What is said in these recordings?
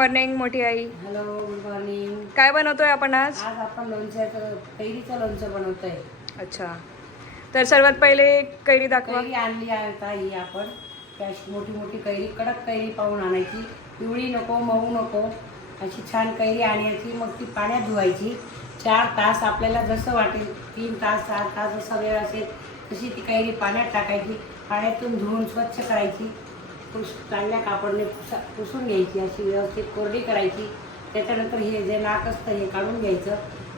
Morning मोठी आई. Hello, good morning. काय बनवतोय आपण आज? आज आपण लोणच्याचं कैरीचं लोणचं बनवतोय. अच्छा, तर सर्वात पहिले कैरी दाखवा. कैरी आणली आहे ताई आपण. अशी मोठी मोठी कैरी, कडक कैरी पाहून आणायची. पिवळी नको, मऊ नको, अशी छान कैरी आणायची. मग ती पाण्यात धुवायची. 4 तास आपल्याला जसं वाटेल, 3 तास 4 तास जसा वेळ असेल तशी ती कैरी पाण्यात टाकायची. पाण्यातून धुवून स्वच्छ करायची. चांगल्या कापडने पुसून घ्यायची. अशी व्यवस्थित कोरडी करायची. त्याच्यानंतर हे जे नाक असतं हे काढून घ्यायचं.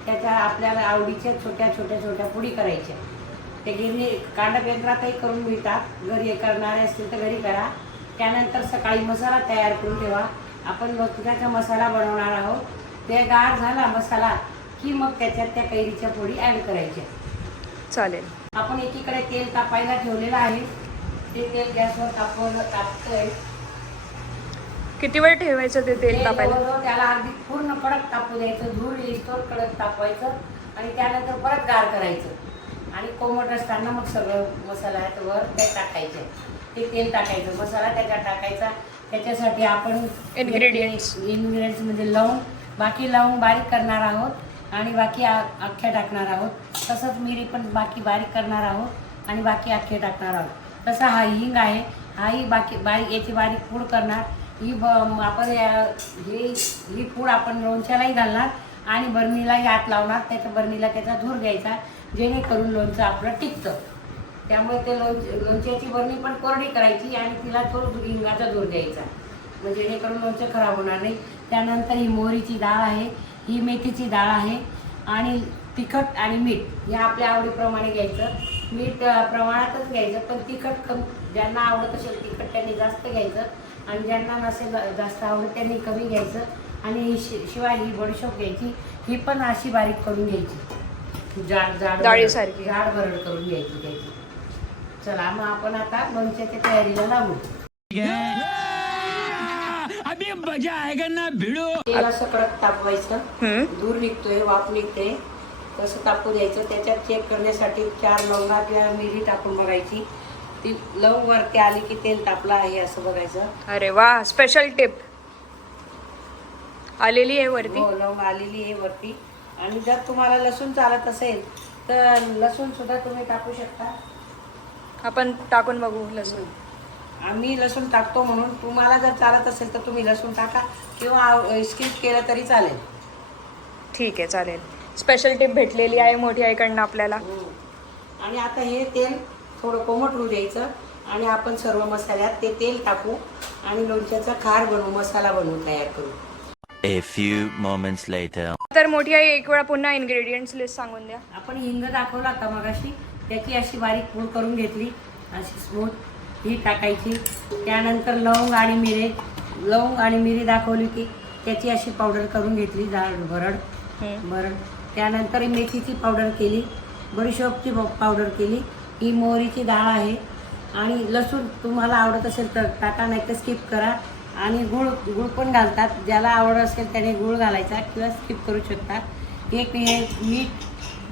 त्याच्या आपल्याला आवडीच्या छोट्या छोट्या छोट्या पुडी करायच्या. ते गिरणी कांडप यंत्रातही करून मिळतात. घरी करणारे असतील तर घरी करा. त्यानंतर सकाळी मसाला तयार करून ठेवा. आपण लोणच्याचा मसाला बनवणार आहोत. ते गार झाला मसाला की मग त्याच्यात त्या कैरीच्या पोडी ॲड करायच्या. चालेल. आपण एकीकडे तेल तापायला ठेवलेलं आहे. ते तेल गॅसवर तापतोय. किती वेळ ठेवायचं ते तेल तापायला? त्याला अगदी पूर्ण कडक तापू द्यायचं. धूर येईस्तोवर कडक तापवायचं आणि त्यानंतर परत गार करायचं. आणि कोमट असताना मग सगळं मसाल्यावर त्यात टाकायचं. ते तेल टाकायचं, मसाला त्याच्यात टाकायचा. त्याच्यासाठी आपण इन्ग्रेडियंट्स म्हणजे लवंग, बाकी लवंग बारीक करणार आहोत आणि बाकी अख्ख्या टाकणार आहोत. तसंच मिरी पण बाकी बारीक करणार आहोत आणि बाकी अख्खे टाकणार आहोत. तसा हा हिंग आहे. हाही बारीक याची बारीक पूड करणार. आपण ही पूड आपण लोणच्यालाही घालणार आणि बरणीलाही हात लावणार. त्याच्या बरणीला त्याचा धूर द्यायचा, जेणेकरून लोणचं आपलं टिकतं. त्यामुळे ते लोणच्याची बरणी पण कोरडी करायची आणि तिला थोडं हिंगाचा धूर द्यायचा, म्हणजे जेणेकरून लोणचं खराब होणार नाही. त्यानंतर ही मोहरीची डाळ आहे, ही मेथीची डाळ आहे आणि तिखट आणि मीठ हे आपल्या आवडीप्रमाणे घ्यायचं. मीठ प्रमाणातच घ्यायचं, पण तिखट ज्यांना आवडत असेल तिखट त्यांनी जास्त घ्यायचं आणि ज्यांना नसेल जास्त आवडत त्यांनी कमी घ्यायचं. आणि शिवाय ही बडीशोप घ्यायची. ही पण अशी बारीक करून घ्यायची, जाड डाळीसारखी जाड भरड करून घ्यायची त्याची. चला मग आपण आता लोणच्याच्या तयारीला लागू. अभी मजा आएगा ना भिडो. तेल असं कडक तापवायचं. दूर निघतोय, वाफ निघते, तसं तापू द्यायचं. त्याच्यात चेक करण्यासाठी 4 लवंगा किंवा मिरी टाकून बघायची. ती लवंग वरती आली की तेल तापलं आहे असं बघायचं. अरे वा, स्पेशल टिप आलेली आहे वरती. हो, लवंग आलेली आहे वरती. आणि जर तुम्हाला लसूण चालत असेल तर लसूण सुद्धा तुम्ही टाकू शकता. आपण टाकून बघू लसूण. आम्ही लसूण टाकतो म्हणून, तुम्हाला जर चालत असेल तर तुम्ही लसूण टाका किंवा स्किप केलं तरी चालेल. ठीक आहे, चालेल. स्पेशल टिप भेटलेली आहे मोठी आईकडनं आपल्याला. आणि आता हे तेल थोडं कोमट होऊ द्यायचं आणि आपण सर्व मसाल्यात ते तेल टाकू आणि लोणच्याचा खार बनवू, मसाला बनवू, तयार करू. A few moments later. तर मोठी आई एक वेळा पुन्हा इन्ग्रेडियंट्स लिस्ट सांगून द्या. आपण हिंग दाखवला होता मगाशी, त्याची अशी बारीक पूड करून घेतली, अशी स्मूथ ही टाकायची. त्यानंतर लवंग आणि मिरी दाखवली की त्याची अशी पावडर करून घेतली, भरड. त्यानंतर मेथीची पावडर केली, बडीशोपची पावडर केली. ही मोहरीची डाळ आहे आणि लसूण तुम्हाला आवडत असेल तर टाका, नाही तर स्किप करा. आणि गुळ पण घालतात, ज्याला आवडत असेल त्याने गुळ घालायचा किंवा स्किप करू शकता. एक मीठ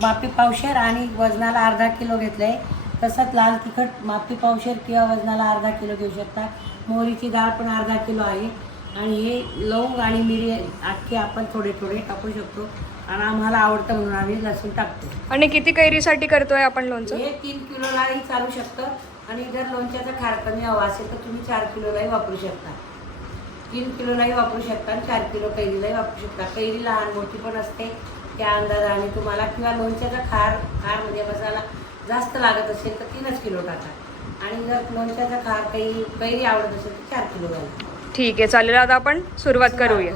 मापी पावशेर आणि वजनाला अर्धा किलो घेतलं आहे. तसंच लाल तिखट मापी पावशेर किंवा वजनाला अर्धा किलो घेऊ शकता. मोहरीची डाळ पण अर्धा किलो आहे. आणि हे लवंग आणि मिरी अख्खे आपण थोडे थोडे टाकू शकतो आणि आम्हाला आवडतं म्हणून आम्ही लसूण टाकतो. आणि किती कैरीसाठी करतोय आपण लोणचं? हे 3 किलोलाही चालू शकतं. आणि जर लोणच्याचा खार कमी हवा असेल तर तुम्ही 4 किलोलाही वापरू शकता. 3 किलोलाही वापरू शकता आणि 4 किलो कैरीलाही वापरू शकता. कैरी लहान मोठी पण असते, त्या अंदाजाने तुम्हाला. किंवा लोणच्याचा खार म्हणजे मसाला जास्त लागत असेल तर 3 किलो टाका. आणि जर लोणच्याचा खार कैरी आवडत असेल तर 4 किलो घाला. ठीक आहे, चालेल. आता आपण सुरुवात करूया.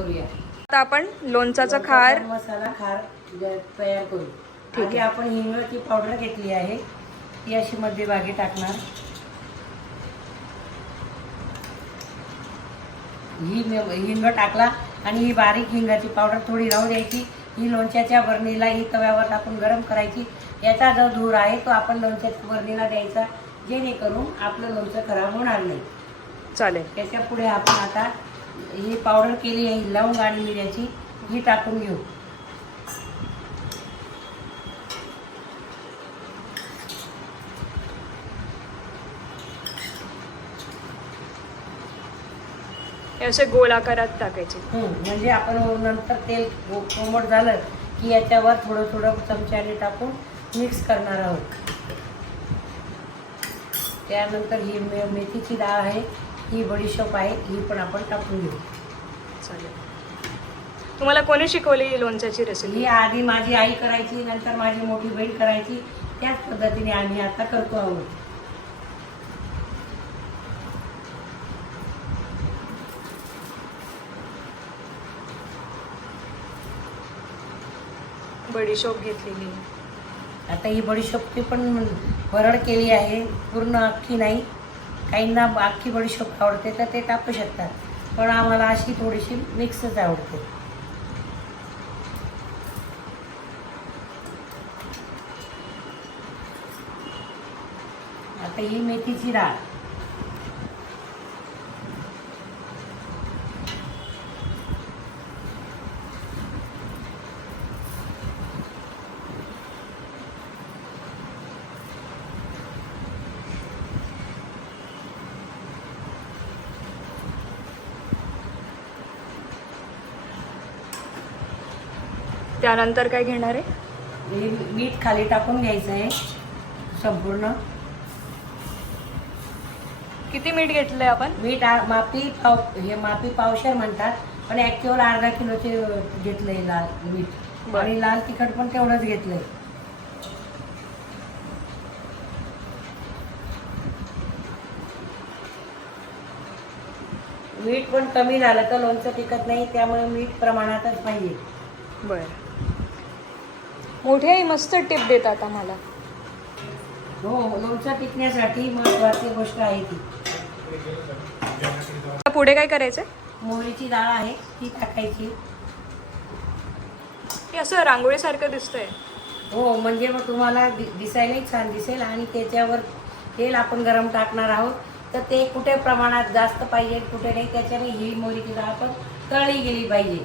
आता आपण लोणचाचा खार मसाला खार तयार करू. ठीक आहे. आपण हिंगाची पावडर घेतली आहे, ती अशी मध्यभागी टाकणार. हिंग टाकला आणि ही बारीक हिंगाची पावडर थोडी राहू द्यायची. ही लोणच्याच्या बरणीला ही तव्यावर टाकून गरम करायची. याचा जो धूर आहे तो आपण लोणच्याच्या बरणीला द्यायचा, जेणेकरून आपलं लोणचं खराब होणार नाही. चालेल. त्याच्या पुढे आपण आता ही पावडर केली आहे लवंग आणि मिऱ्याची, ही टाकून घेऊ. हे असे गोल आकारात टाकायचे. म्हणजे आपण नंतर तेल कोमट झालं की याच्यावर थोडं थोडं चमच्याने टाकून मिक्स करणार आहोत. त्यानंतर ही मेथीची डाळ आहे, ही बडीशोप आहे, ही पण आपण टाकून घेऊ. चालेल. तुम्हाला कोणी शिकवली ही लोणच्याची रेसिपी? ही आधी माझी आई करायची, नंतर माझी मोठी बहीण करायची. त्याच पद्धतीने आम्ही आता करतो आहोत. बडीशोप घेतलेली. आता ही बडीशोपची पण भरड केली आहे, पूर्ण अख्खी नाही. काहींना अख्खी बडीशोप आवडते तर ते टाकू शकतात, पण आम्हाला अशी थोडीशी मिक्सच आवडते. आता ही मेथीची डाळ, त्यानंतर काय घेणार आहे? हे मीठ खाली टाकून घ्यायचं आहे संपूर्ण. किती मीठ घेतलंय आपण? मीठ मापी पावशेर म्हणतात, पण ॲक्च्युअल अर्धा किलोचे घेतलंय लाल मीठ. बरं. आणि लाल तिखट पण तेवढंच घेतलंय. मीठ पण कमी झालं तर लोणचं टिकत नाही, त्यामुळे मीठ प्रमाणातच पाहिजे. बरं. मोठी आई मस्त टिप देतात आम्हाला. हो, लोणचं टिकण्यासाठी महत्त्वाची गोष्ट आहे ती. पुढे काय करायचंय? मोहरीची डाळ आहे ती टाकायची. हे असं रांगोळीसारखं दिसतंय. हो, म्हणजे मग तुम्हाला दिसायलाही छान दिसेल. आणि त्याच्यावर तेल आपण गरम टाकणार आहोत, तर ते कुठे प्रमाणात जास्त पाहिजे कुठे नाही, त्याच्याने ही मोहरीची डाळ पण तळली गेली पाहिजे.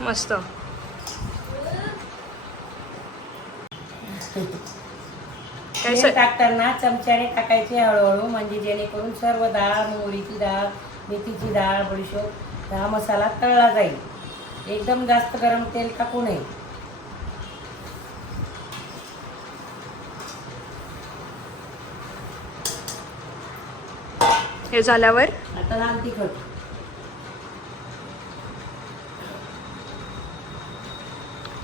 मस्त. तेल टाकताना चमच्याने टाकायचे हळूहळू, म्हणजे जेणेकरून सर्व डाळ, मोहरीची डाळ, मेथीची डाळ, बडीशोप हा मसाला तळला जाईल. एकदम जास्त गरम तेल टाकू नये. हे झाल्यावर आता लाल तिखट,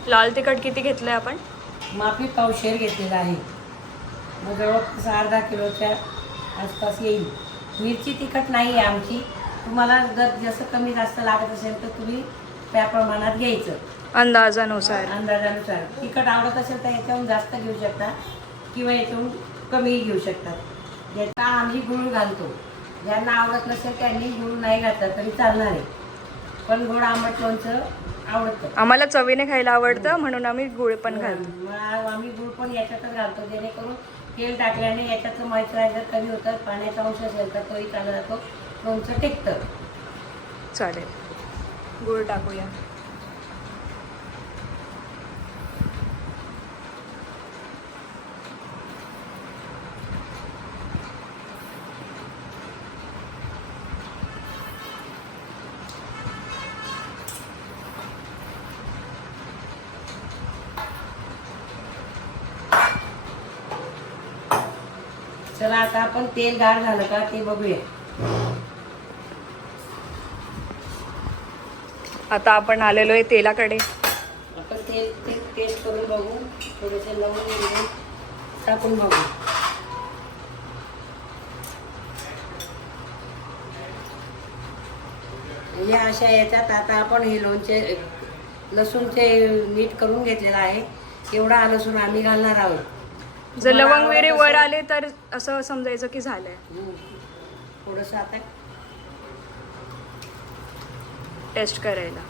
लाल तिखट किती घेतलंय आपण? मापी पावशेर घेतलेला आहे, मग जवळपास अर्धा किलोच्या आसपास येईल. मिरची तिखट नाही आहे आमची. तुम्हाला जर जसं कमी जास्त लागत असेल तर तुम्ही त्या प्रमाणात घ्यायचं, अंदाजानुसार. अंदाजानुसार. तिखट आवडत असेल तर याच्याहून जास्त घेऊ शकता किंवा याच्याहून कमीही घेऊ शकतात. याचा आम्ही गूळ घालतो. ज्यांना आवडत नसेल त्यांनी गूळ नाही घातला तरी चालणार आहे, पण गोड आंबट लोणचं आवडतं. आम्हाला चवीने खायला आवडतं म्हणून आम्ही गुळ पण घालतो. मग आम्ही गूळ पण याच्यातच घालतो, जेणेकरून तेल टाकल्याने याच्यातलं मॉइश्चरायझर कमी होतं. पाण्याचा अंश असेल तर तोही चालला जातो, लोणचं टिकतं. चालेल, गुळ टाकूया. चला आता आपण तेल गार झालं का ते बघूया. आता आपण आलेलो आहे तेलाकडे. आपण तेल टेस्ट करून बघू, थोडेसे लवंग टाकून बघू. या अशा याच्यात आता आपण हे लोणचे लसूणचे नीट करून घेतलेलं आहे. एवढा लसूण आम्ही घालणार आहोत. जर लवंग वगैरे वर आले तर असं समजायचं की झालंय. थोडंसं आता टेस्ट करायला.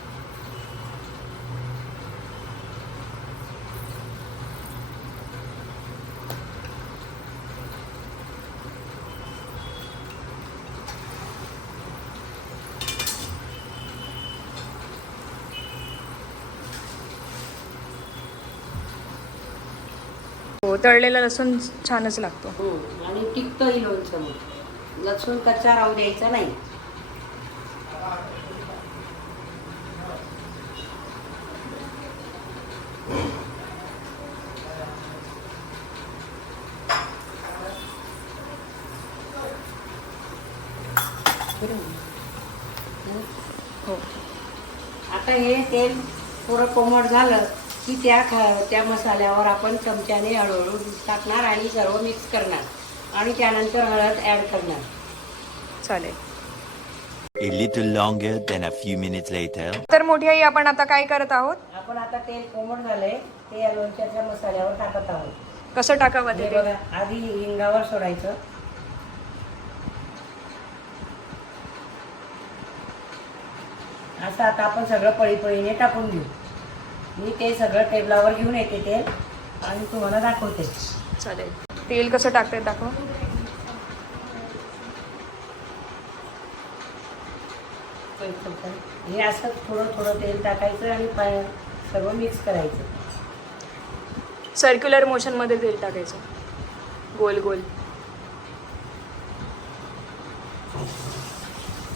हो, तळलेला लसूण छानच लागतो. आणि टिकतंही लोणचं मग. लसूण कच्चा राहू द्यायचा नाही. हो. आता हे तेल थोडं कोमट झालं की त्या मसाल्यावर आपण चमच्याने हळूहळू टाकणार आणि सर्व मिक्स करणार आणि त्यानंतर हळद ॲड करणार. चालेल. A little longer than a few minutes later. तर मोठी आई आपण आता काय करत आहोत? आपण आता तेल कोमट झालंय ते या लोणच्याच्या मसाल्यावर टाकत आहोत. कसं टाकावं हे ते? बघा, आधी हिंगावर सोडायचं. असं आता आपण सगळं पळीपळीने टाकून घेऊ. मी ते सगळं टेबलावर घेऊन येते तेल आणि तुम्हाला दाखवते. चालेल. तेल कसं टाकते दाखव. हे असं थोडं थोडं तेल टाकायचं आणि सर्व मिक्स करायचं. सर्क्युलर मोशनमध्ये तेल टाकायचं, गोल गोल.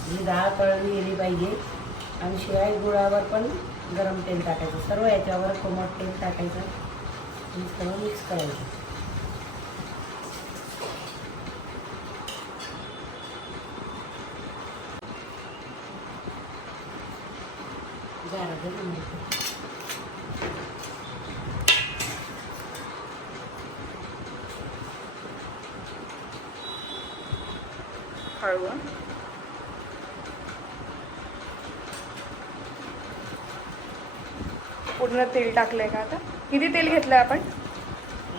ही डाळ तळली गेली पाहिजे आणि शिवाय गुळावर पण गरम तेल टाकायचं. सर्व याच्यावर कोमट तेल टाकायचं आणि सर्व मिक्स करायचं. हळू. पूर्ण तेल टाकलंय का आता? किती तेल घेतलंय आपण?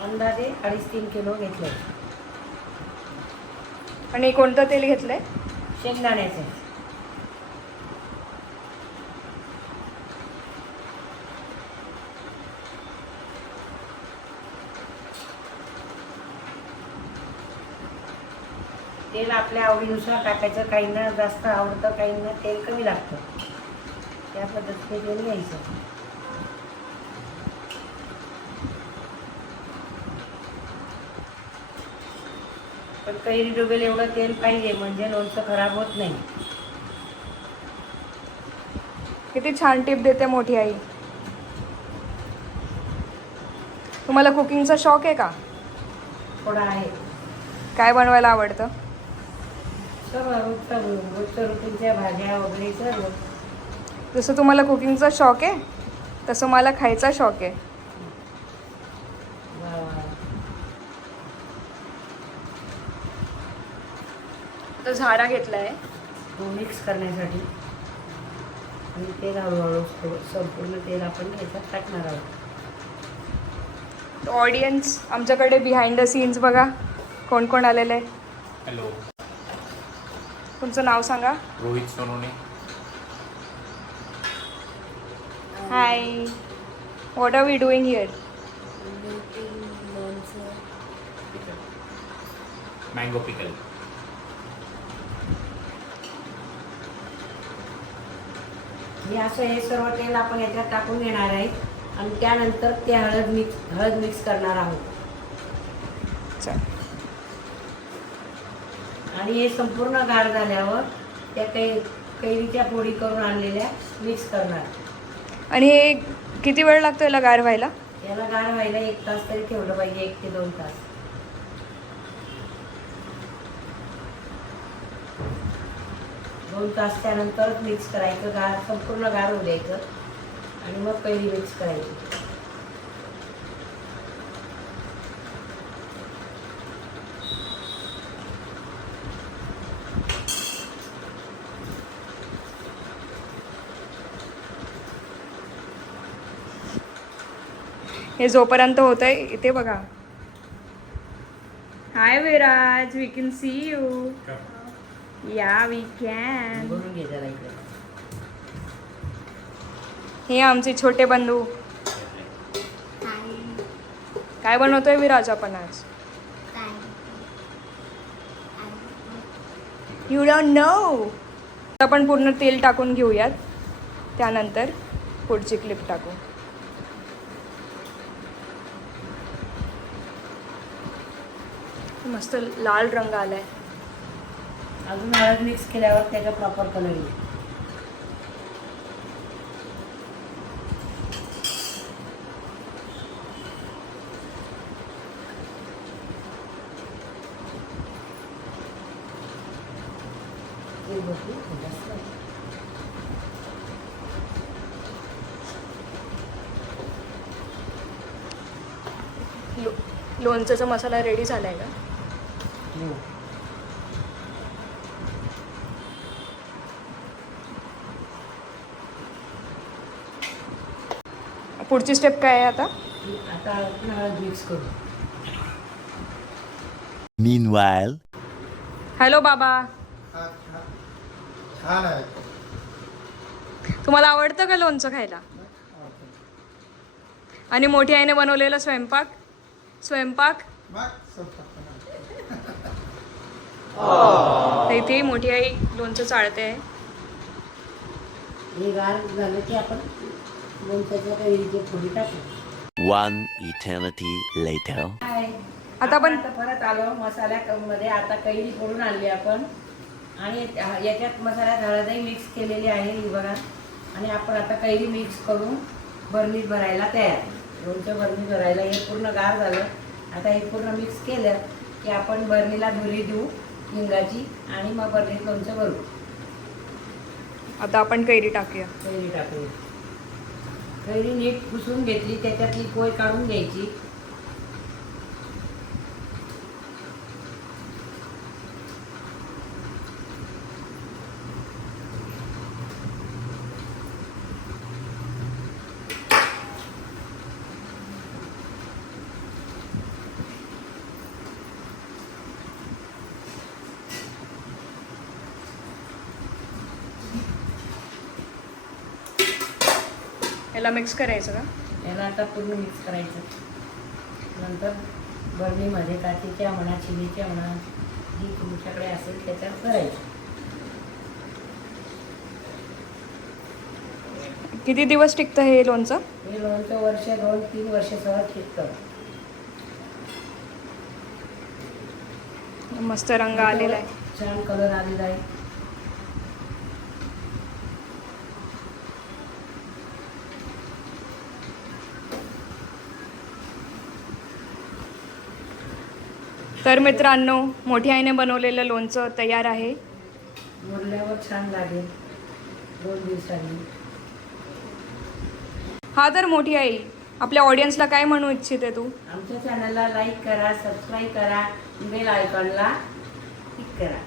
अंदाजे 2.5-3 किलो घेतले. आणि कोणतं तेल घेतलंय? शेंगदाण्याचे. तेल आपल्या आवडीनुसार टाकायचं. काहींना जास्त आवडतं, काहींना तेल कमी लागतं. त्या पद्धतीने तेल घ्यायचं. पण कैरी डुबेल एवढं तेल पाहिजे म्हणजे लोणचं खराब होत नाही. किती छान टिप देते मोठी आई. तुम्हाला कुकिंगचा शौक आहे का? थोडा आहे. काय बनवायला आवडतं? सर्व रोजच्या रुटीनच्या भाज्या वगैरे सर्व. जसं तुम्हाला कुकिंगचा शौक आहे तसं मला खायचा शौक आहे. तर झारा घेतला आहे तो मिक्स करण्यासाठी आणि तेल हळूहळू संपूर्ण तेल आपण याच्यात टाकणार आहोत. ऑडियन्स आमच्याकडे बिहाइंड द सीन्स बघा कोण कोण आलेलं आहे. हॅलो, तुमचं नाव सांगा. Rohit Sonone. Hi, what are we doing here? Mango pickle. हे सर्व तेल आपण याच्यात टाकून घेणार आहे आणि त्यानंतर ते हळद मिक्स करणार आहोत. चल. आणि हे संपूर्ण गार झाल्यावर त्या कैरीच्या फोडी करून आणलेल्या मिक्स करणार. आणि हे किती वेळ लागतो याला गार व्हायला? याला गार व्हायला 1 तास तरी ठेवलं पाहिजे, 1 ते 2 तास. 2 तास त्यानंतरच मिक्स करायचं. संपूर्ण गार होऊ द्यायचं आणि मग कैरी मिक्स करायची. हे जोपर्यंत होतंय इथे बघा. Hi Viraj, we can see you. या वी कॅन. बोलून घे जरा इकडे. हे आमचे छोटे बंधू. काय बनवतोय विराज आपण आज? You don't know. आपण पूर्ण तेल टाकून घेऊयात, त्यानंतर पुढची क्लिप टाकू. मस्त लाल रंग आलाय. अजून हळद मिक्स केल्यावर त्याचा प्रॉपर कलर येईल. लोणच्याचा मसाला रेडी झाला आहे का? पुढची स्टेप काय आहे आता? आता आपण हळद मिक्स करू. Meanwhile, हॅलो बाबा, छान आहे. तुम्हाला आवडतं का लोणचं खायला? आणि मोठी आईने बनवलेला स्वयंपाक मग स्वयंपाक तर इथे मोठी आई लोणचं चाळते आहे. हे गार झालं की आपण लोणच्याच्या कैरीची फोडी टाकू. one eternity later. आता आपण परत आलो मसाल्यामध्ये. आता कैरी फोडून आणली आपण आणि याच्यात मसाल्यात हळदही मिक्स केलेली आहे ही बघा. आणि आपण आता कैरी मिक्स करून बरणीत भरायला तयार. लोणचं बरणीत भरायला हे पूर्ण गार झालं. आता हे पूर्ण मिक्स केलं की आपण बरणीला धुरी देऊ हिंगाची आणि मग बरणीत लोणचं भरू. आता आपण कैरी टाकूया. कैरी टाकू. कैरी नीट पुसून घेतली, त्याच्यातली कोय काढून घ्यायची. याला मिक्स करायचं का? याला आता पूर्ण मिक्स करायचं. नंतर बरणीमध्ये काचेच्या म्हणा चिनीच्या म्हणा जी तुमच्याकडे असेल त्याच्यात करायचं. किती दिवस टिकतं हे लोणचं? हे लोणचं वर्ष 2-3 वर्ष सहज टिकतं. मस्त रंग आलेला आहे. छान कलर आलेला आहे. तर मित्रांनो, मोठी आईने बनवलेलं लोणचं तयार आहे. मुरल्यावर छान लागेल 2 दिवसांनी. हा तर मोठी आई आपल्या ऑडियन्सला काय म्हणू इच्छिते तू? आमच्या चॅनलला लाईक करा, सबस्क्राईब करा, बेल आयकॉनला क्लिक करा.